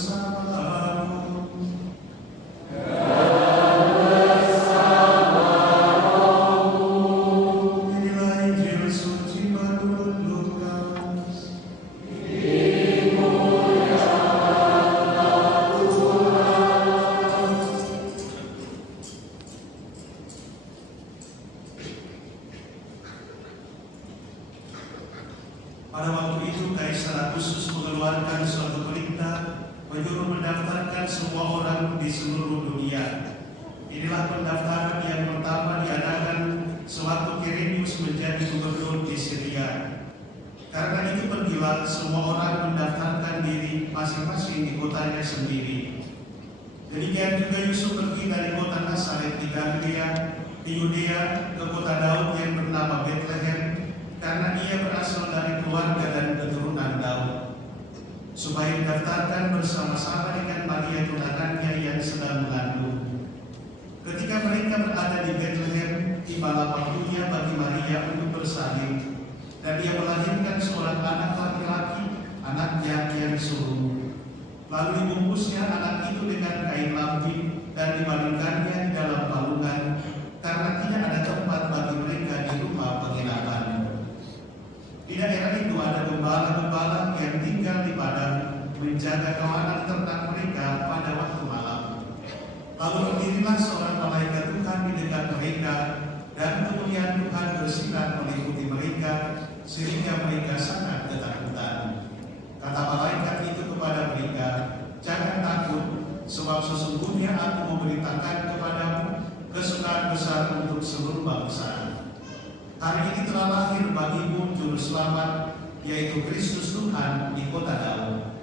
bersamamu. Inilah Injil suci menurut Lukas. Pada waktu itu Kaisar Agustus mengeluarkan suatu perintah menyuruh mendaftarkan semua orang di seluruh dunia. Inilah pendaftaran yang pertama diadakan sewaktu Quirinius menjadi gubernur di Syria. Karena itu pergilah semua orang mendaftarkan diri masing-masing di kotanya sendiri. Demikian juga Yusuf pergi dari kota Nazaret di Galilea, di Yudea, ke kota Daud yang bernama Bethlehem, karena ia berasal dari keluarga dan keturunan Daud, supaya didaftarkan bersama-sama dengan Maria tunangannya yang sedang mengandung. Ketika mereka berada di Bethlehem, tibalah waktunya bagi Maria untuk bersalin, dan ia melahirkan seorang anak laki-laki, anaknya yang sulung. Lalu dibungkusnya anak itu dengan kain lampi dan dibaringkannya di dalam palungan, karena tidak ada tempat bagi mereka di rumah penginapan. Di daerah itu ada gembala-gembala yang tinggal di padang menjaga kawanan ternak mereka pada waktu malam. Lalu berdirilah seorang malaikat Tuhan di dekat mereka, dan kemuliaan Tuhan bersinar meliputi mereka, sehingga mereka sangat ketakutan. Kata malaikat itu kepada mereka, "Jangan takut, sebab sesungguhnya aku memberitakan kepadamu kesukaan besar untuk seluruh bangsa. Hari ini telah lahir bagimu Juru Selamat, yaitu Kristus Tuhan di kota Daud.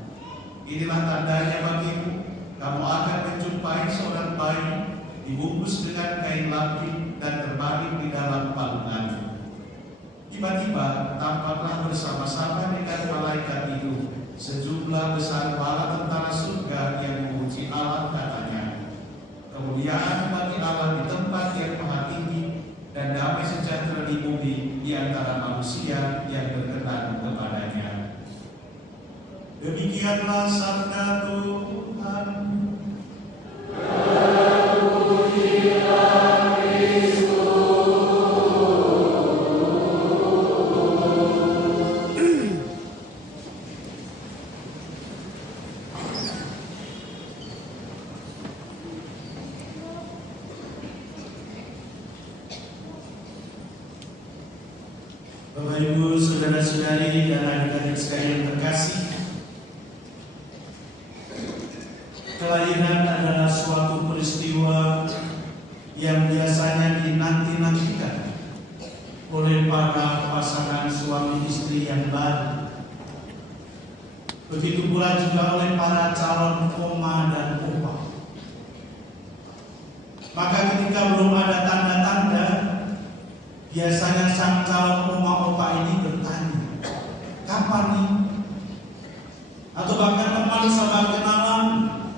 Inilah tandanya bagimu, kamu akan menjumpai seorang bayi dibungkus dengan kain lampi dan terbaring di dalam palungan." Tiba-tiba tampaklah bersama-sama dengan malaikat itu sejumlah besar bala tentara surga yang memuji Allah, katanya, "Kemuliaan bagi Allah di tempat yang maha tinggi, dan damai sejahtera di bumi di antara manusia yang berkenan kepadanya." Demikianlah sabda Tuhan. Bapak Ibu, saudara-saudari dan adik-adik sekalian terkasih, kelahiran adalah suatu peristiwa yang biasanya dinanti-nantikan oleh para pasangan suami istri yang baru. Begitu pula juga oleh para calon oma dan opa. Maka ketika belum ada tanda-tanda, biasanya sang calon oma opa ini bertanya, "Kapan nih?" Atau bahkan teman sahabat kenalan,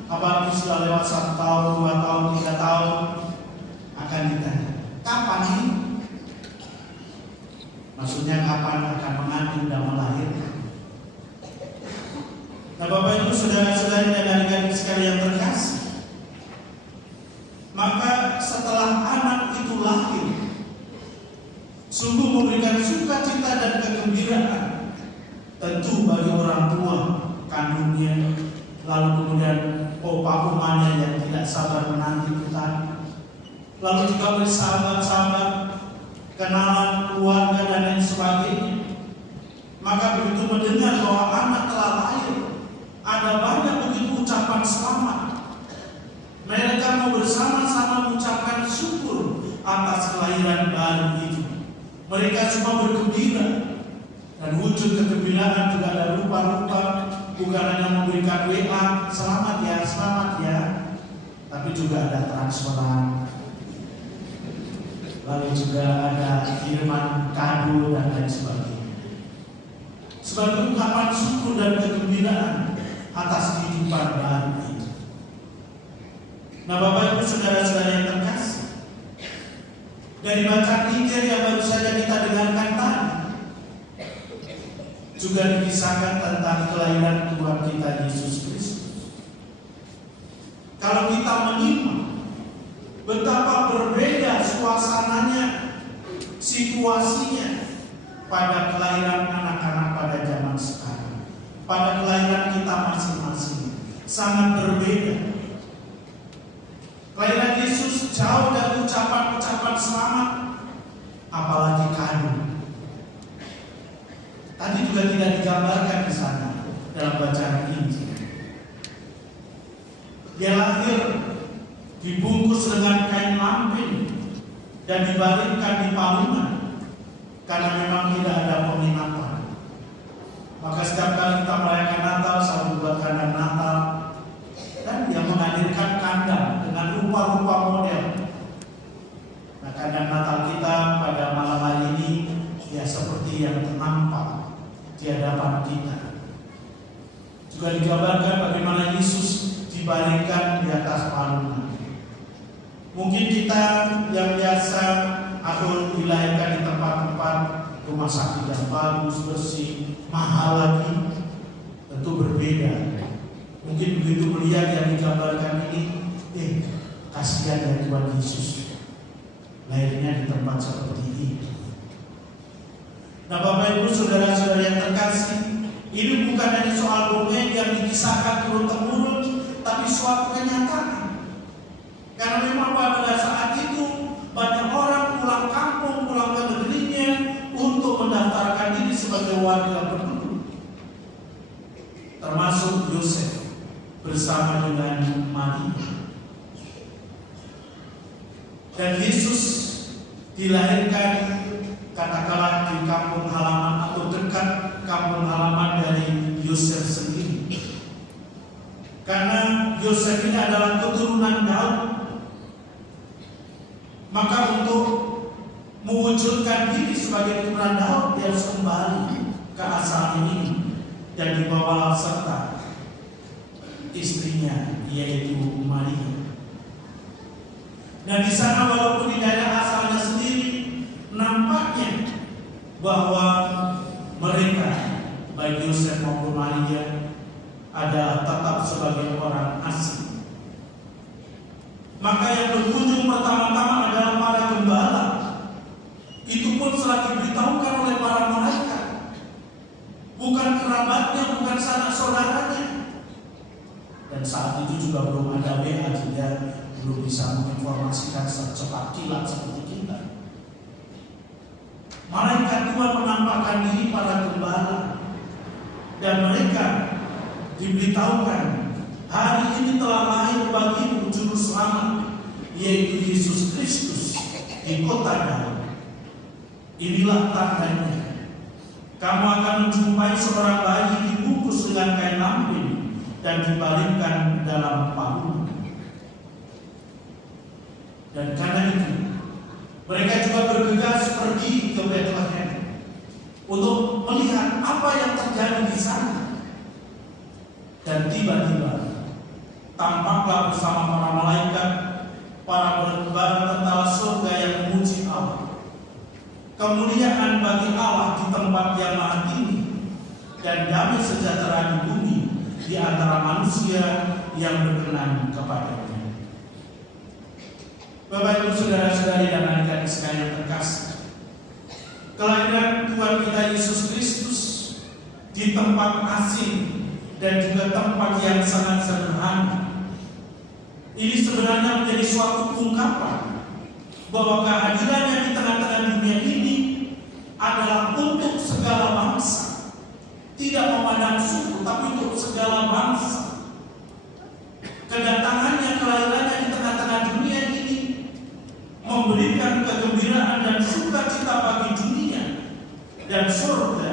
apalagi sudah lewat 1 tahun, 2 tahun, 3 tahun, akan ditanya, "Kapan nih?" Maksudnya kapan akan mengandung dan melahirkan. Nah, Bapak Ibu, saudara-saudari dan adik-adik sekalian terkasih, maka setelah anak itu lahir, sungguh memberikan sukacita dan kegembiraan tentu bagi orang tua kandungnya, lalu kemudian opa omanya yang tidak sabar menanti putar, lalu juga oleh sahabat-sahabat, kenalan, keluarga dan lain sebagainya. Maka begitu mendengar bahwa anak telah lahir, ada banyak begitu ucapan selamat. Mereka mau bersama-sama mengucapkan syukur atas kelahiran baru itu. Mereka semua bergembira, dan wujud kegembiraan juga ada rupa-rupa, bukan hanya memberikan WA, selamat ya, tapi juga ada transferan, lalu juga ada kiriman kado dan lain sebagainya, sebagai ungkapan syukur dan kegembiraan atas kehidupan baru itu. Nah, Bapak Ibu, saudara-saudara yang terkasih, dari bacaan Injil yang baru saja kita dengarkan tadi, juga dikisahkan tentang kelahiran Tuhan kita Yesus Kristus. suasananya, situasinya pada kelahiran anak-anak pada zaman sekarang, pada kelahiran kita masing-masing sangat berbeda. Kelahiran Yesus jauh dari ucapan-ucapan selamat, apalagi kado. Tadi juga tidak digambarkan di sana dalam bacaan Injil. Dia lahir dibungkus dengan kain lampin dan dibaringkan di palungan karena memang tidak ada penginapan. Maka setiap kali kita merayakan Natal selalu buat kandang Natal, dan dia menghadirkan kandang dengan rupa-rupa model. Nah, kandang Natal kita pada malam hari ini ya seperti yang nampak di hadapan kita. Juga digambarkan bagaimana Yesus dibaringkan di atas palungan. Mungkin kita yang biasa atau dilahirkan di tempat-tempat rumah sakit yang bagus, bersih, mahal lagi, tentu berbeda. Mungkin begitu melihat yang digambarkan ini, kasihan ya Tuhan Yesus, lahirnya di tempat seperti ini. Nah, Bapak Ibu saudara-saudara yang terkasih, ini bukan hanya soal dongeng yang dikisahkan turun-temurun, tapi suatu kenyataan. Karena memang pada saat itu banyak orang pulang kampung, pulang ke negerinya untuk mendaftarkan diri sebagai warga penduduk, termasuk Yosef bersama dengan Maria. Dan Yesus dilahirkan katakanlah di kampung halaman atau dekat kampung halaman dari Yosef sendiri. Karena Yosef ini adalah keturunan Daud, maka untuk mewujudkan diri sebagai keturunan Daud, dia harus kembali ke asalnya ini dan dibawa serta istrinya, yaitu Maria. Dan di sana walaupun di daerah asalnya sendiri, nampaknya bahwa mereka, baik Yosef maupun Maria, adalah tetap sebagai orang asing. Maka yang berkunjung pertama-tama adalah para gembala. Itu pun setelah diberitahukan oleh para malaikat, bukan kerabatnya, bukan sanak saudaranya. Dan saat itu juga belum ada WA, sehingga belum bisa menginformasikan secepat kilat seperti kita. Malaikat Tuhan menampakkan diri para gembala, dan mereka diberitahukan, hari ini telah lahir bagimu juru selamat, yaitu Yesus Kristus di kota Daud. Inilah tandanya, kamu akan menjumpai seorang bayi dibungkus dengan kain lampin dan dibaringkan dalam palungan. Dan karena itu, mereka juga bergegas pergi ke Bethlehem untuk melihat apa yang terjadi di sana. Dan tiba-tiba tampaklah bersama para malaikat, para tentara surga yang memuji Allah. Kemuliaan bagi Allah di tempat yang maha tinggi, dan damai sejahtera di bumi di antara manusia yang berkenan kepadanya. Bapak Ibu saudara-saudari dan adik-adik sekalian terkasih, kelahiran Tuhan kita Yesus Kristus di tempat asing dan juga tempat yang sangat sederhana, ini sebenarnya menjadi suatu ungkapan bahwa kehadirannya di tengah-tengah dunia ini adalah untuk segala bangsa, tidak memandang suku, tapi untuk segala bangsa. Kedatangannya, kelahirannya di tengah-tengah dunia ini memberikan kegembiraan dan sukacita bagi dunia dan surga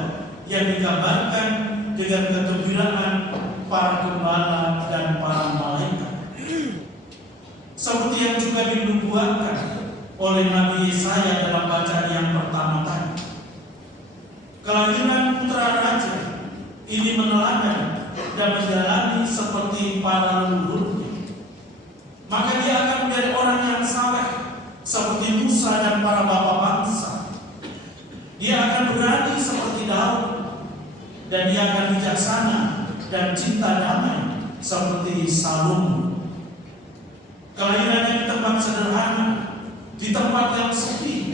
yang digambarkan dengan kegembiraan para gembala dan para malaikat. Seperti yang juga dinubuatkan oleh Nabi Yesaya dalam bacaan yang pertama tadi. Kelahiran putra raja ini meneladani dan menjalani seperti para leluhurnya. Maka dia akan menjadi orang yang saleh seperti Musa dan para bapa bangsa. Dia akan berani seperti Daud, dan dia akan bijaksana dan cinta damai seperti Salomo. Kelahirannya di tempat sederhana, di tempat yang sepi,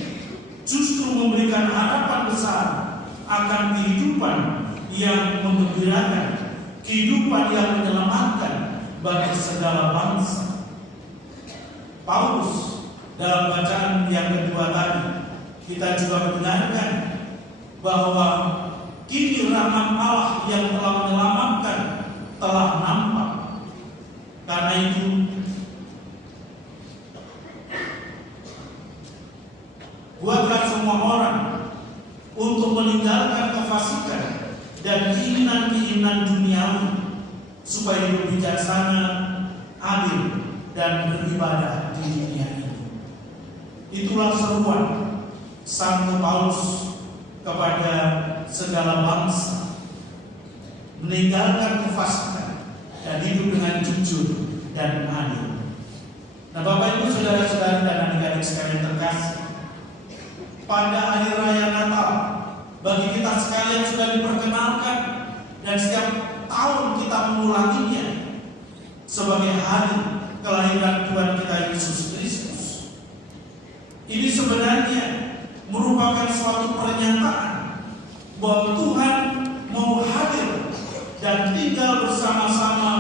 justru memberikan harapan besar akan kehidupan yang menggembirakan, kehidupan yang menyelamatkan bagi segala bangsa. Paulus dalam bacaan yang kedua tadi, kita juga mendengarkan bahwa kini rahmat Allah yang telah menyelamatkan telah nampak. Karena itu buatkan semua orang untuk meninggalkan kefasikan dan keinginan-keinginan duniawi, supaya hidup bijaksana, adil, dan beribadah di dunia ini. Itulah seruan Santo Paulus kepada segala bangsa, meninggalkan kefasikan dan hidup dengan jujur dan adil. Nah, Bapak Ibu, saudara-saudara dan adik-adik sekalian terkasih, pada hari raya Natal bagi kita sekalian sudah diperkenalkan, dan setiap tahun kita mengulanginya sebagai hari kelahiran Tuhan kita Yesus Kristus. Ini sebenarnya merupakan suatu pernyataan bahwa Tuhan mau hadir dan tinggal bersama-sama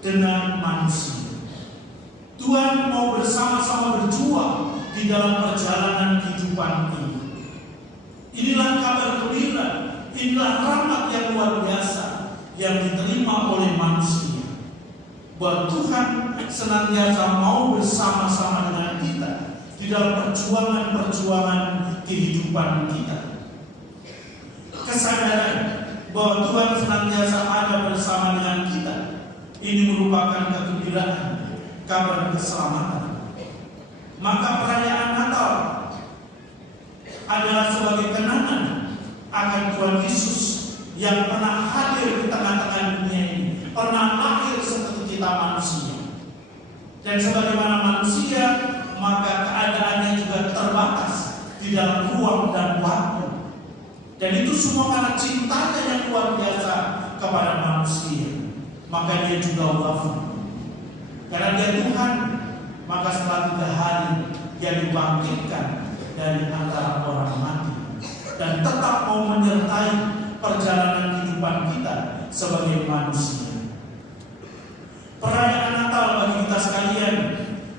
dengan manusia. Tuhan mau bersama-sama berjuang di dalam perjalanan kehidupan ini. Inilah kabar gembira, inilah rahmat yang luar biasa yang diterima oleh manusia, bahwa Tuhan senantiasa mau bersama-sama dengan kita di dalam perjuangan-perjuangan kehidupan kita. Kesadaran bahwa Tuhan senantiasa ada bersama dengan kita, ini merupakan kegembiraan, kabar keselamatan. Maka perayaan Natal adalah sebagai kenangan akan Tuhan Yesus yang pernah hadir di tengah-tengah dunia ini, pernah lahir seperti kita manusia. Dan sebagaimana manusia, maka keadaannya juga terbatas di dalam ruang dan waktu. Dan itu semua karena cintanya yang luar biasa kepada manusia. Maka dia juga wafat. Karena dia Tuhan, maka setelah 3 hari dia dibangkitkan dari antara orang mati, dan tetap mau menyertai perjalanan kehidupan kita sebagai manusia. Perayaan Natal bagi kita sekalian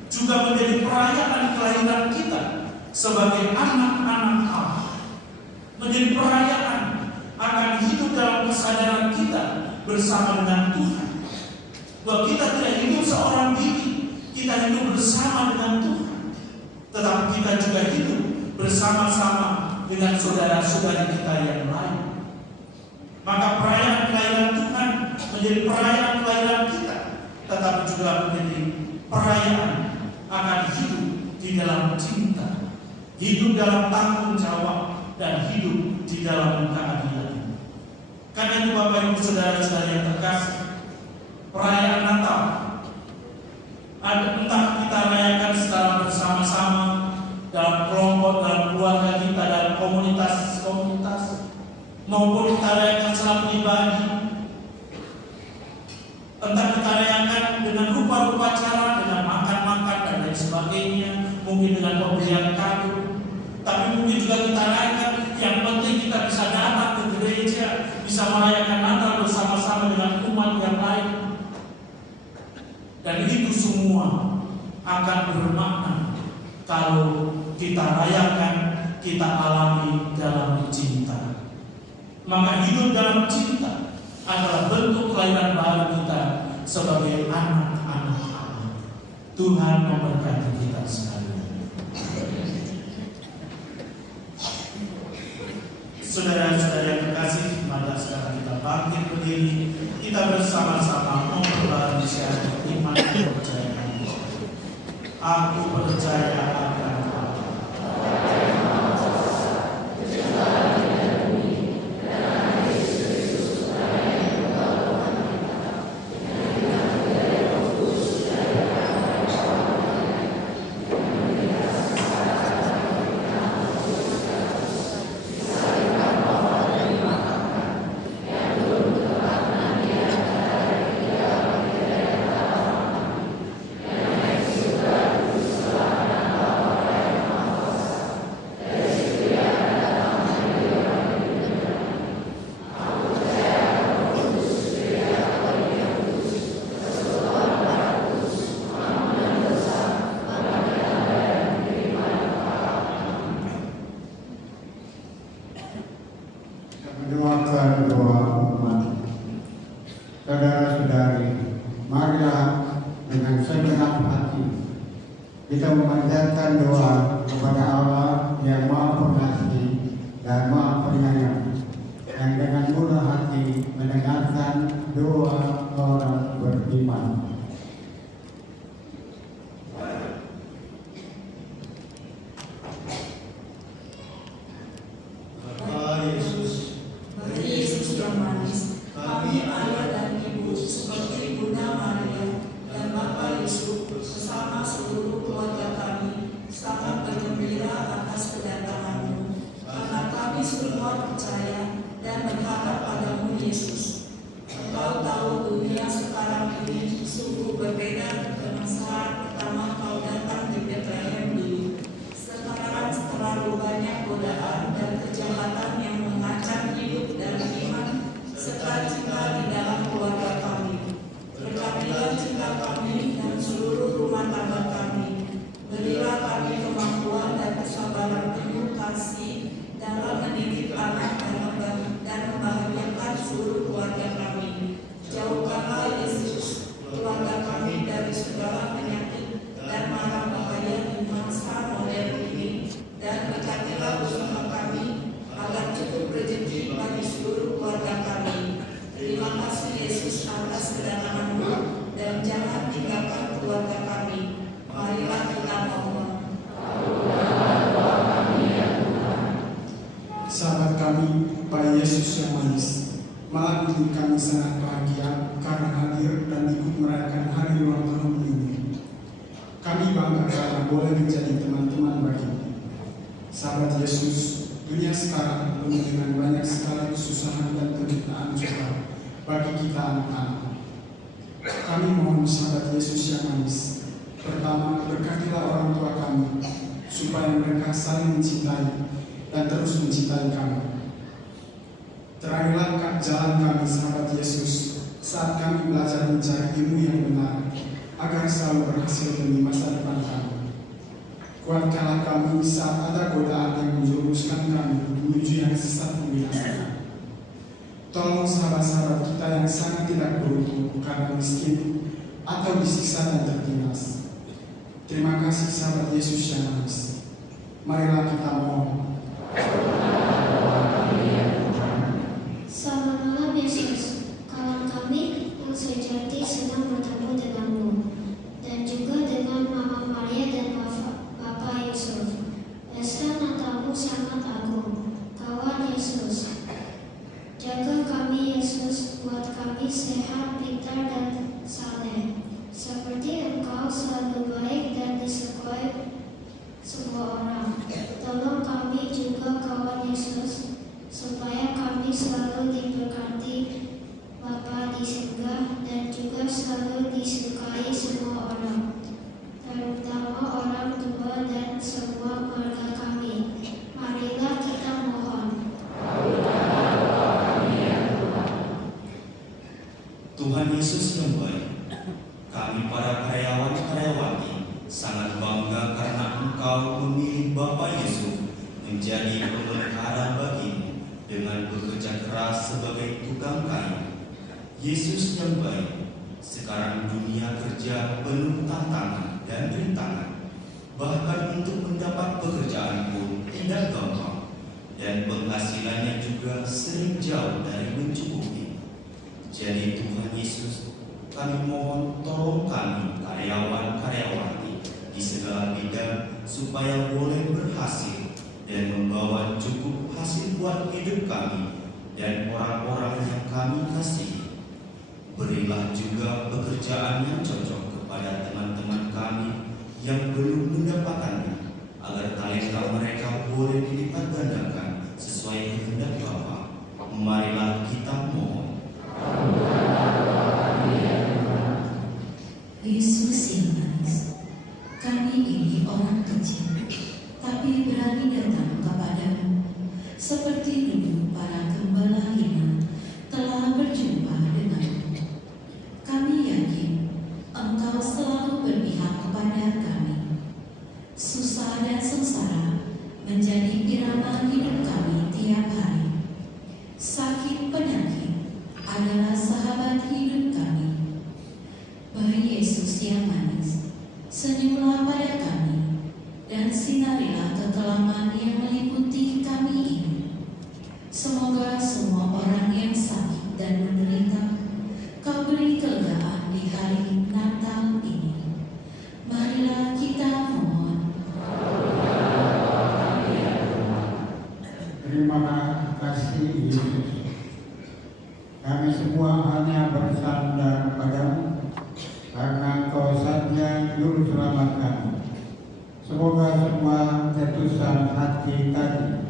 juga menjadi perayaan kelahiran kita sebagai anak-anak Allah. Menjadi perayaan akan hidup dalam kesadaran kita bersama dengan Tuhan, bahwa kita tidak hidup seorang diri, kita hidup bersama dengan Tuhan, tetapi kita juga hidup bersama-sama dengan saudara-saudara kita yang lain. Maka perayaan kelahiran Tuhan menjadi perayaan kelahiran kita, tetapi juga menjadi perayaan akan hidup di dalam cinta, hidup dalam tanggung jawab, dan hidup di dalam keadilan. Karena itu Bapak Ibu saudara-saudara yang terkasih, perayaan Natal entah kita rayakan secara bersama-sama dalam kelompok, dalam keluarga kita, dalam komunitas-komunitas, maupun kita rayakan secara pribadi, entah kita rayakan dengan rupa-rupa cara, dengan makan-makan dan lain sebagainya, mungkin dengan pemberian kado, tapi mungkin juga kita rayakan, yang penting kita bisa datang ke gereja, bisa merayakan Natal bersama-sama dengan umat yang lain. Dan itu semua akan bermakna kalau kita rayakan, kita alami dalam cinta. Maka hidup dalam cinta adalah bentuk kelahiran baru kita sebagai anak-anak Allah. Tuhan memberkati kita sekalian. Saudara-saudara yang terkasih, mari sekarang kita bangkit berdiri, kita bersama-sama memperbarui syahadat iman dan kepercayaan. Aku percaya akan Allah. kita memanjatkan doa kepada Allah yang Maha Pengasih dan Maha Penyayang, yang dengan murah hati mendengarkan doa orang beriman. Bapa Yesus, Bagi Yesus yang manis, kami ayah dan ibu seperti Bunda Maria dan Bapak Yesus bersama seluruh keluarga kami sangat bergembira atas kedatanganmu, karena kami semua percaya dan berharap padamu Yesus. Engkau tahu dunia sekarang ini sungguh berbeda dengan saat pertama kau datang di Bethlehem dulu. Sekarang terlalu banyak godaan dan kejahatan yang mengancam hidup dan iman serta cinta di dalam keluarga kami. Berkatilah cinta kami dan seluruh rumah tangga kami. Berilah kami kemampuan dan kesabaran penuh kasih dalam mendidik anak dan membahagiakan seluruh keluarga kami. Jauhkanlah Yesus keluarga kami dari segala penyakit dan mara bahaya di masa modern ini, dan berkatilah usaha kami agar cukup rezeki bagi seluruh keluarga kami. Terima kasih Yesus atas kedatanganmu, dan jangan tinggalkan keluarga kami. Marilah kita mohon. Sahabat kami, Bapak Yesus yang manis, malam ini kami sangat bahagia karena hadir dan ikut merayakan hari ulang tahun ini. Kami bangga karena boleh menjadi teman-teman bagimu. Sahabat Yesus, dunia sekarang penuh dengan banyak sekali kesusahan dan penderitaan juga bagi kita anak-anak. Kami mohon sahabat Yesus yang manis, pertama berkatilah orang tua kami, supaya mereka saling mencintai dan terus mencintai kami. Terangilah jalan kami sahabat Yesus saat kami belajar mencari ilmu yang benar, agar selalu berhasil demi masa depan kami. Kuatkanlah kami saat ada godaan yang menjerumuskan kami menuju yang sesat membinasakan. Tolong sahabat-sahabat kita yang sangat tidak beruntung karena miskin atau disiksa dan tertindas. Terima kasih sahabat Yesus yang manis. Marilah kita mohon. Selamat malam Yesus, kawan kami yang sejati senang bertemu denganmu, dan juga dengan Mama Maria dan Bapak Yesus. Pesta Natalmu sangat agung, kawan Yesus. Jaga kami Yesus, buat kami sehat, pintar, dan saleh, seperti Engkau selalu baik dan disukai semua orang. Tolong kami juga kawan Yesus, supaya kami selalu diberkati Bapa di surga dan juga selalu disukai semua orang, terutama orang tua dan semua keluarga kami. Marilah kita mohon. Tuhan Yesus yang baik, kami para karyawan-karyawati sangat bangga karena Engkau memilih Bapak Yesus menjadi pemelihara bagimu dengan bekerja keras sebagai tukang kayu. Yesus yang baik, sekarang dunia kerja penuh tantangan dan rintangan. Bahkan untuk mendapat pekerjaan pun tidak gampang, dan penghasilannya juga sering jauh dari mencukupi. Jadi Tuhan Yesus, kami mohon tolong kami karyawan-karyawati di segala bidang supaya boleh berhasil dan membawa cukup hasil buat hidup kami dan orang-orang yang kami kasihi. Berilah juga pekerjaan yang cocok kepada teman-teman kami yang belum mendapatkannya, agar talenta mereka boleh dilipat gandakan sesuai kehendak Bapa. Marilah kita mohon. Yesus yang manis, kami ini orang kecil, tapi berani datang kepadamu, seperti dulu para gembala hina telah berjumpa denganmu. Kami yakin Engkau selalu berpihak kepada kami. Susah dan sengsara menjadi irama hidup kami tiap hari. Sakit penyakit adalah sahabat hidup kami. Bayi Yesus yang manis, senyumlah pada kami sinarilah kekelaman yang meliputi kami ini. Semoga semua orang yang sakit dan menderita, Kau beri kelegaan di hari Natal ini. Marilah kita mohon. Terima kasih Yesus. Kami semua hanya bersandar padamu, karena Kau saja juru selamat kami. Semoga semua tetusan hati tadi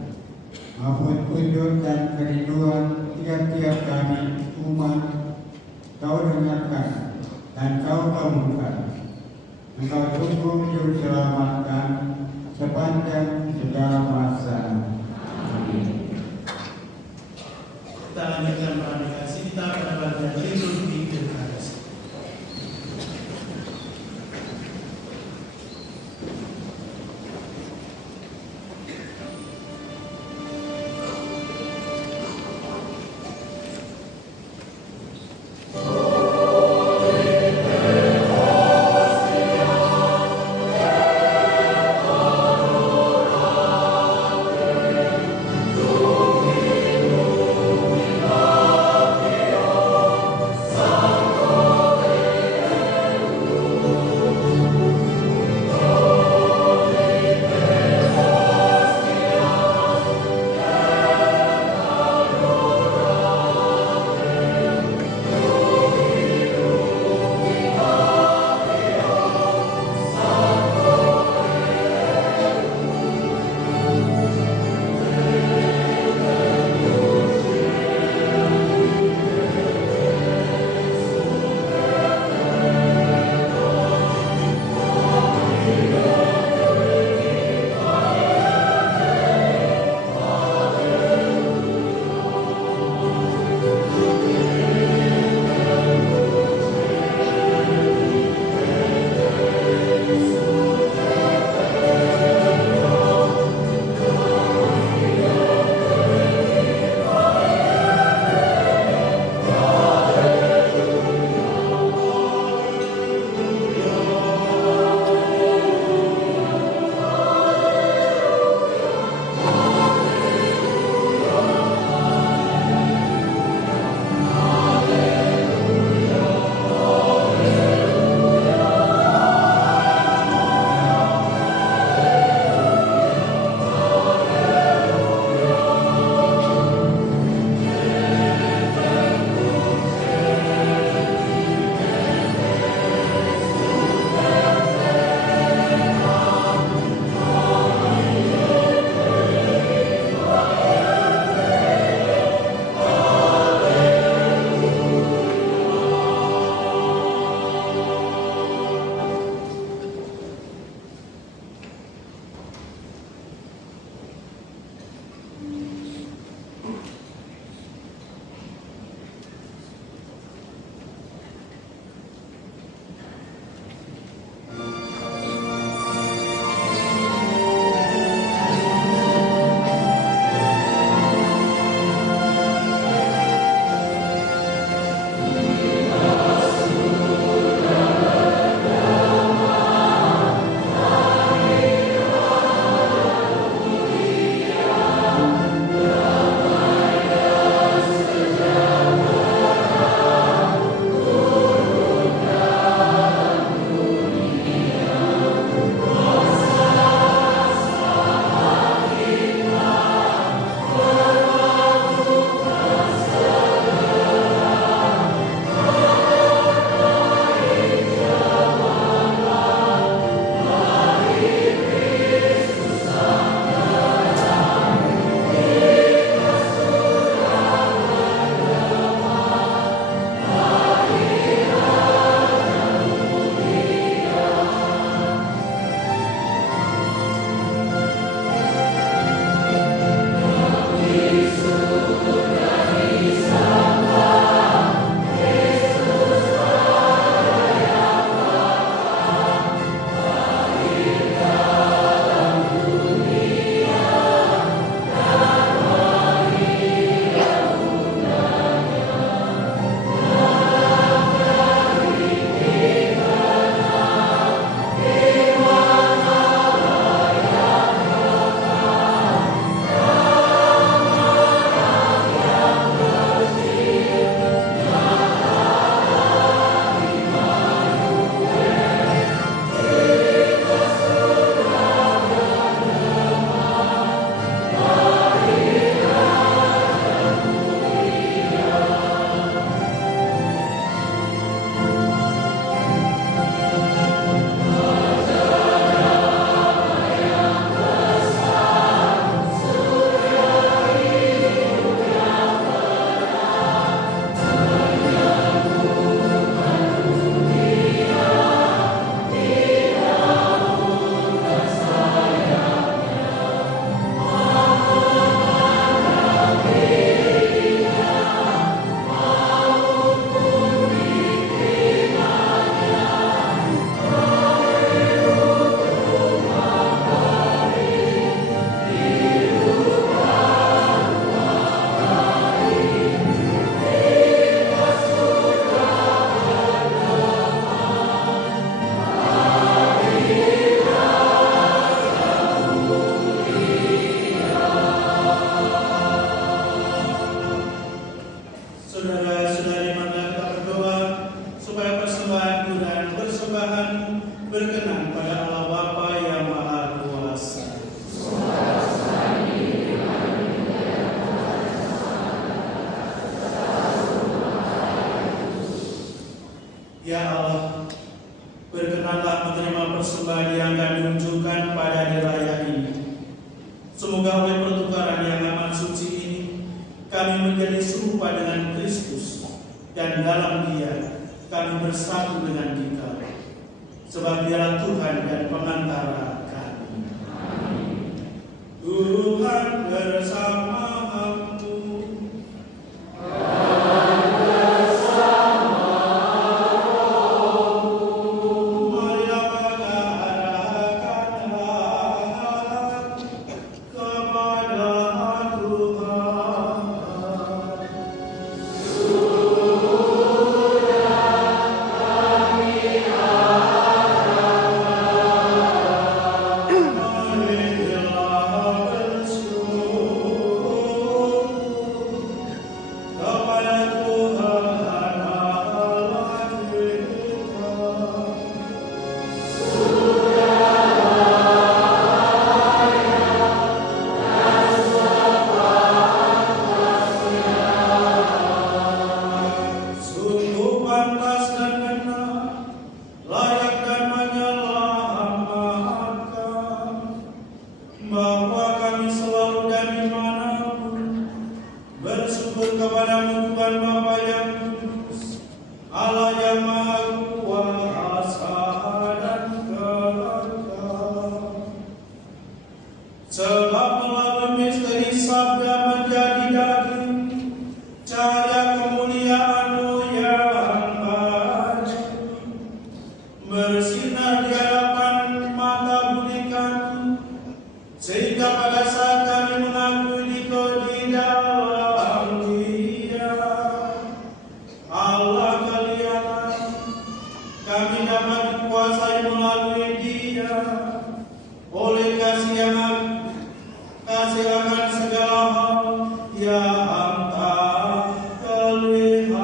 maupun ujung dan kerinduan tiap-tiap kami umat Kau dengarkan dan Kau kabulkan. Engkau sungguh juru selamatkan sepanjang segala masa. Amin. Kita lanjutkan pranikasi kita pada bagian liturgi Eucharistia. Amin. berkenan pada Allah Bapa yang Maha Kuasa. Ya Allah, berkenanlah menerima persembahan yang kami unjukkan pada hari raya ini. Semoga oleh pertukaran yang amat suci ini, kami menjadi serupa dengan Kristus, dan dalam Dia kami bersatu dengan Dikau. Sebab Dialah Tuhan dan pengantara kami. Tuhan bersamamu. Sebab melalui misteri sabda menjadi daging, cahaya kemuliaan-Mu yang baru bersinar di hadapan mata budi kami, sehingga pada saat kami mengakui Dikau di dalam Dia, Allah kelihatan, kami dapat dikuasai melalui Dia oleh kasih yang kasih akan segala hal yang tak kelihatan.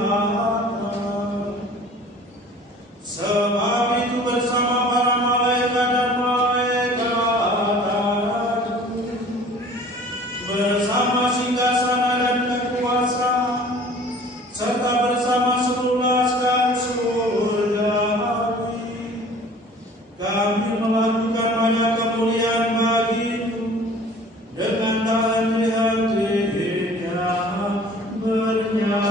Sebab itu bersama para malaikat dan malaikat bersama singgasana dan kekuasaan, serta bersama seluruh laskar surgawi, kami melakukan banyak kemuliaan bagi-Mu dengan tangan di hatinya bernyanyi.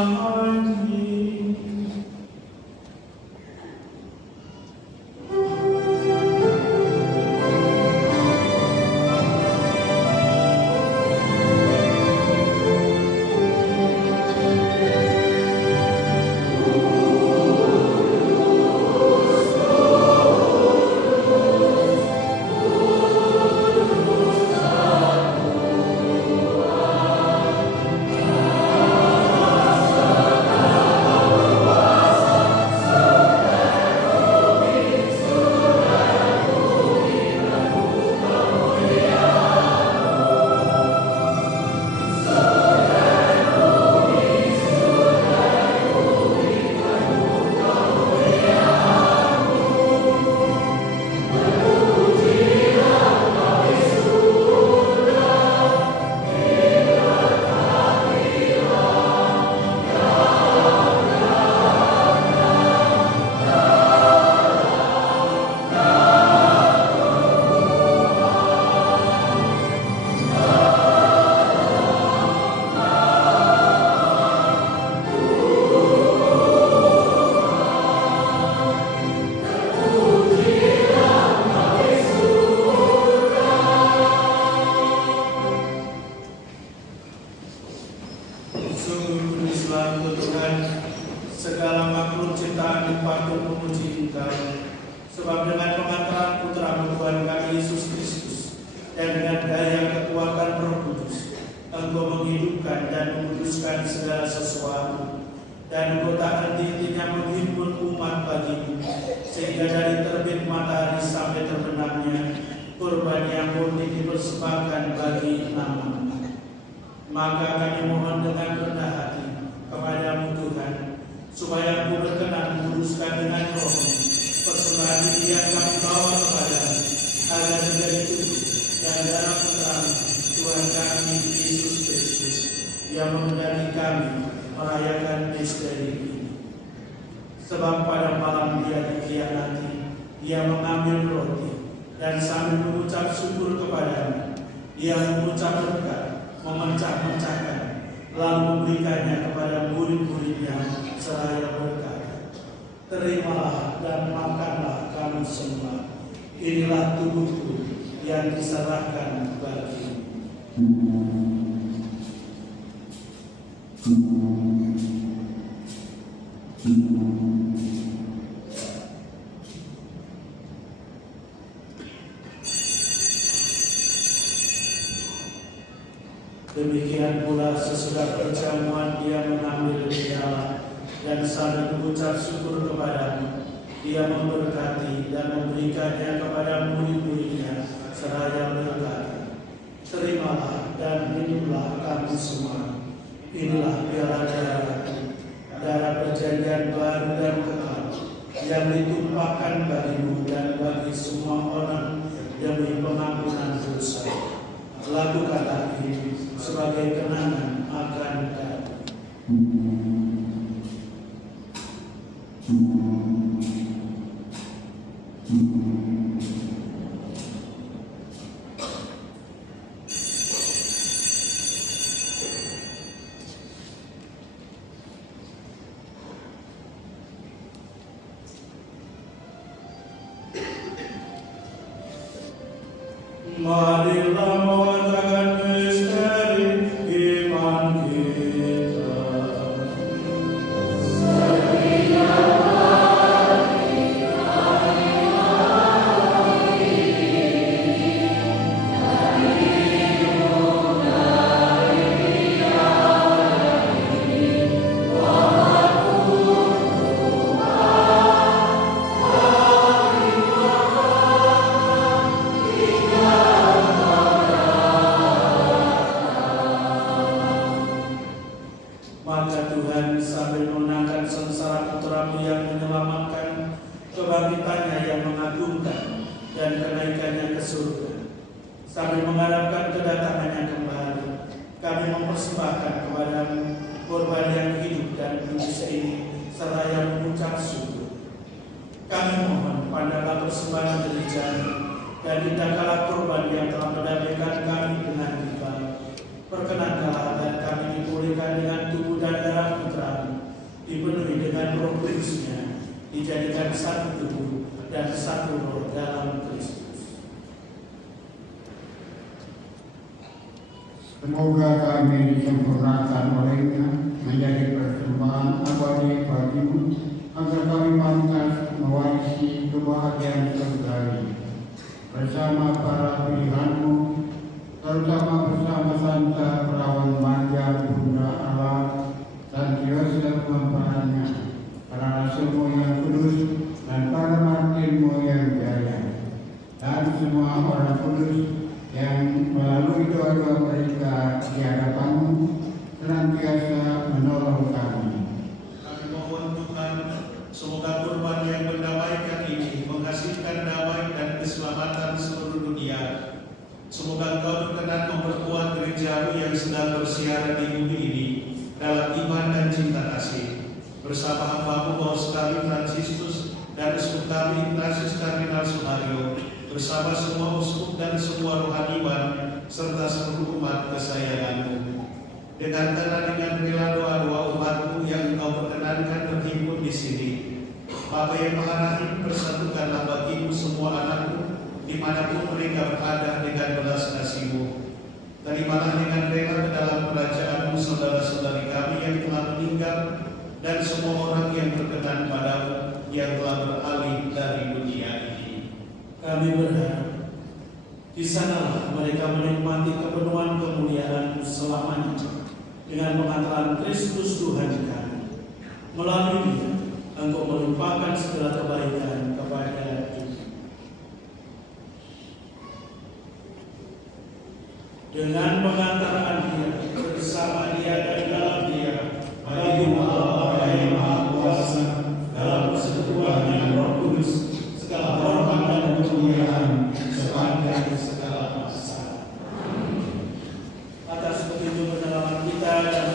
Sungguh kuduslah Engkau Tuhan, segala makhluk ciptaan patut memuji Engkau. Sebab dengan pengantaran Putra-Mu Tuhan kami Yesus Kristus, dan dengan daya kekuatan Roh Kudus, Engkau menghidupkan dan menguduskan segala sesuatu, dan Engkau tak henti-hentinya menghimpun umat bagi-Mu, sehingga dari terbit matahari sampai terbenamnya, kurban yang murni dipersembahkan bagi nama-Mu. Maka kami mohon dengan rendah hati kepada-Mu Tuhan, supaya Engkau berkenan menguduskan dengan Roh-Mu persembahan ini yang kami bawa yang mengendaki kami merayakan misteri ini. Sebab pada malam dia dikhianati, dia mengambil roti dan sambil mengucap syukur kepadanya, dia mengucap berkat, memecah-mecahkan, lalu memberikannya kepada murid-muridnya seraya berkata, "Terimalah dan makanlah kamu semua. Inilah tubuhku yang diserahkan bagimu." Demikian pula sesudah perjamuan dia mengambil piala dan sambil mengucap syukur kepadanya, dia memberkati dan memberikannya kepada murid-muridnya seraya berkata, "Terimalah dan minumlah kamu semua. Inilah piala darahku, darah perjanjian baru dan kekal, yang ditumpahkan bagimu dan bagi semua orang demi pengampunan dosa. Lakukanlah ini sebagai kenangan akan kami." Marilah mewatakan misteri iman kita. Maka Tuhan sambil mengenangkan sengsara putra-Mu yang menyelamatkan, kebangkitannya yang mengagumkan, dan kenaikannya ke surga, sambil mengharapkan kedatangannya kembali, kami mempersembahkan kepada-Mu korban yang hidup dan kudus ini seraya mengucap syukur. Kami mohon pandanglah persembahan gereja-Mu dan indahkanlah korban yang telah mendamaikan kami dengan Kita. Perkenankanlah dan kami dipulihkan dengan tubuh dan darah Putra-Mu, dipenuhi dengan Roh Kudus-Nya, dijadikan satu tubuh dan satu roh dalam Kristus. Semoga kami disempurnakan olehnya menjadi persembahan abadi bagi-Mu, agar kami pantas mewarisi kebahagiaan surgawi bersama para pilihan-Mu, terutama bersama Santa Perawan Maria Bunda Allah, Santi Yosef memperannya, para rasul-Mu yang kudus dan para martir-Mu yang jaya, dan semua orang kudus yang melalui doa-doa mereka di hadapan-Mu senantiasa menolong kami. Kami mohon Tuhan, semoga kurban yang mendamaikan ini menghasilkan damai dan keselamatan seluruh dunia. Semoga Engkau berkenan memperkuat gereja-Mu yang sedang bersiaran di bumi ini dalam iman dan cinta kasih. Bersama hamba-Mu Paus kami Fransiskus dan Uskup kami Ignatius Kardinal Suharyo, bersama semua uskup dan semua rohaniwan serta seluruh umat kesayangan-Mu. Dengan dengan rela doa-doa umat-Mu yang Engkau perkenankan berhimpun di sini. Bapa yang Maha Rahim, persatukanlah bagi-Mu semua anak-Mu dimanapun mereka berada dengan belas kasih-Mu. Terimalah dengan rela ke dalam kerajaan-Mu saudara-saudari kami yang telah meninggal dan semua orang yang berkenan pada-Mu yang telah beralih dari dunia ini. Kami berharap di sanalah mereka menikmati kepenuhan kemuliaan-Mu selamanya dengan pengantaran Kristus Tuhan kami. Melalui Dia, Engkau melimpahkan segala kebaikan kepada kita. Dengan pengantaran Dia, bersama Dia dan dalam Dia, bagi Allah yang Maha Kuasa, dalam persekutuan yang Roh Kudus, segala hormat dan kemuliaan sepanjang segala masa. Atas petunjuk penyelamat kita dan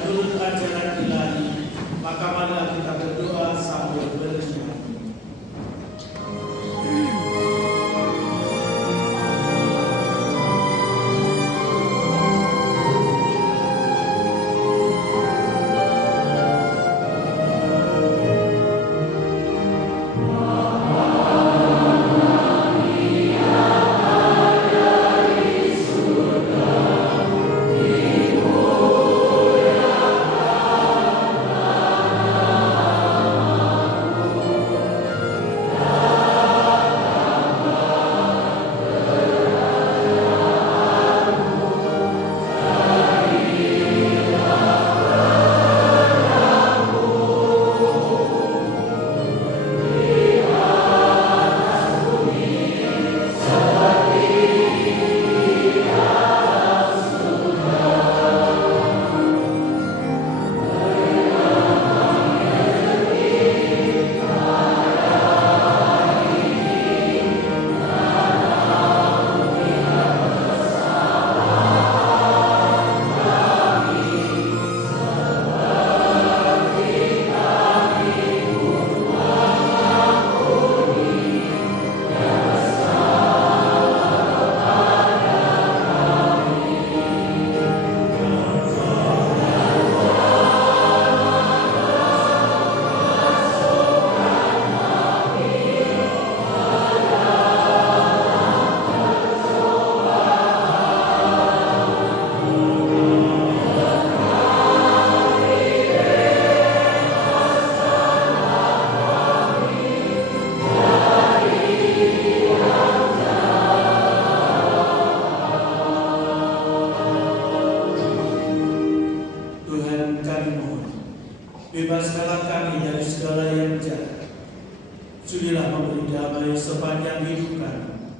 memberi damai sepanjang hidup kami,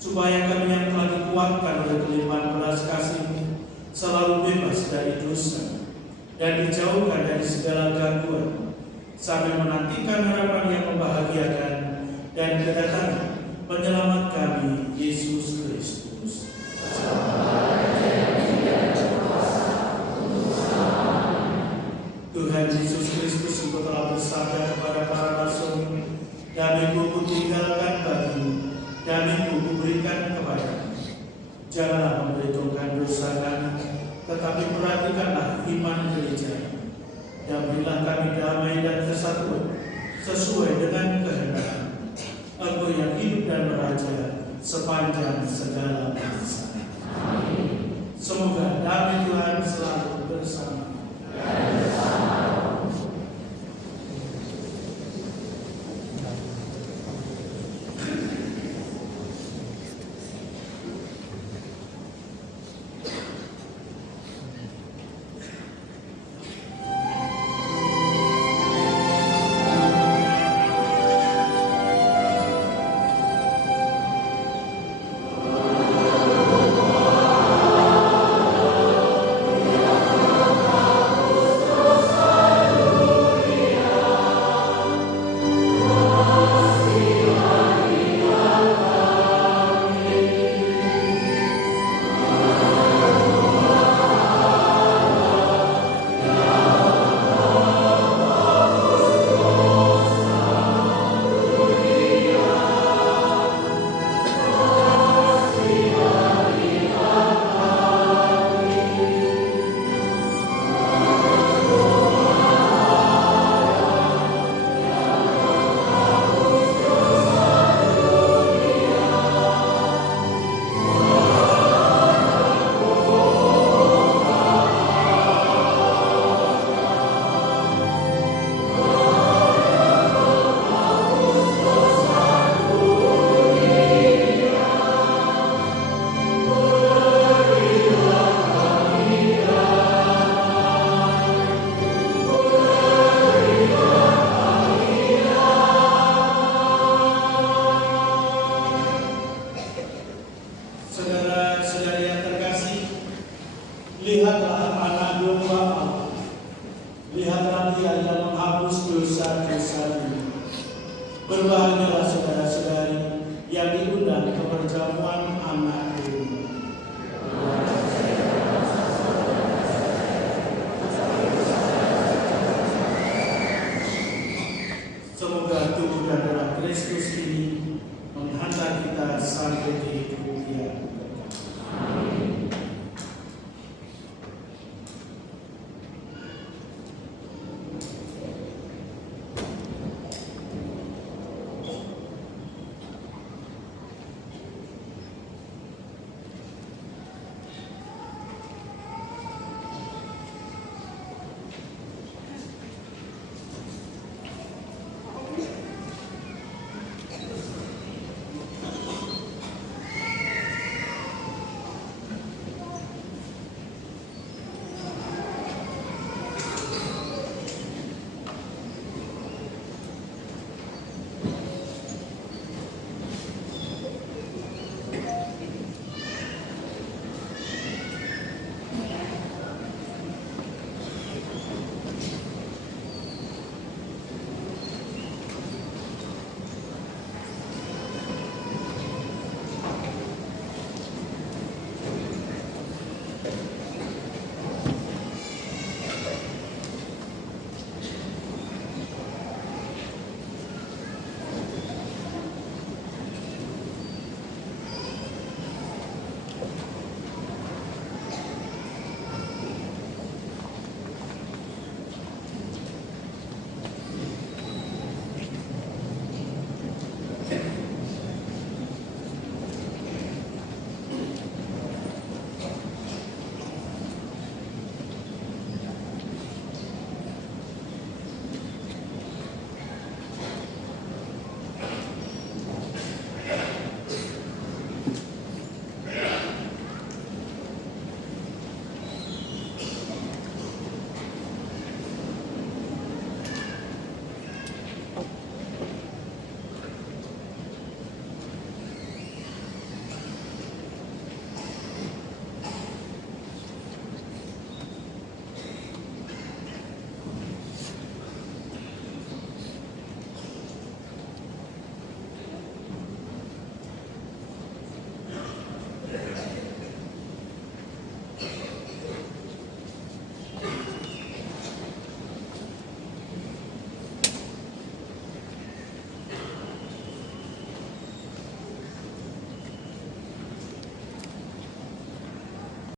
supaya kami yang telah dikuatkan oleh kelimpahan belas kasih-Mu selalu bebas dari dosa dan dijauhkan dari segala gangguan, sambil menantikan harapan yang membahagiakan dan kedatangan penyelamat kami, Yesus Kristus. Tuhan Yesus Kristus, Engkau telah bersabda kepada para rasul, damai-Ku kutinggalkan bagimu, damai-Ku kuberikan kepadamu. Janganlah memperhitungkan dosa kami, tetapi perhatikanlah iman gereja. Dan berilah kami damai dan kesatuan sesuai dengan kehendak-Mu, Engkau yang hidup dan beraja sepanjang segala masa. Semoga damai Tuhan selalu bersama. Lihatlah anak domba Allah, lihatlah Dia yang menghapus dosa-dosa dunia. Berbahagialah saudara-saudari yang diundang ke perjamuan anak domba. Semoga tubuh dan darah Kristus ini menghantar kita sampai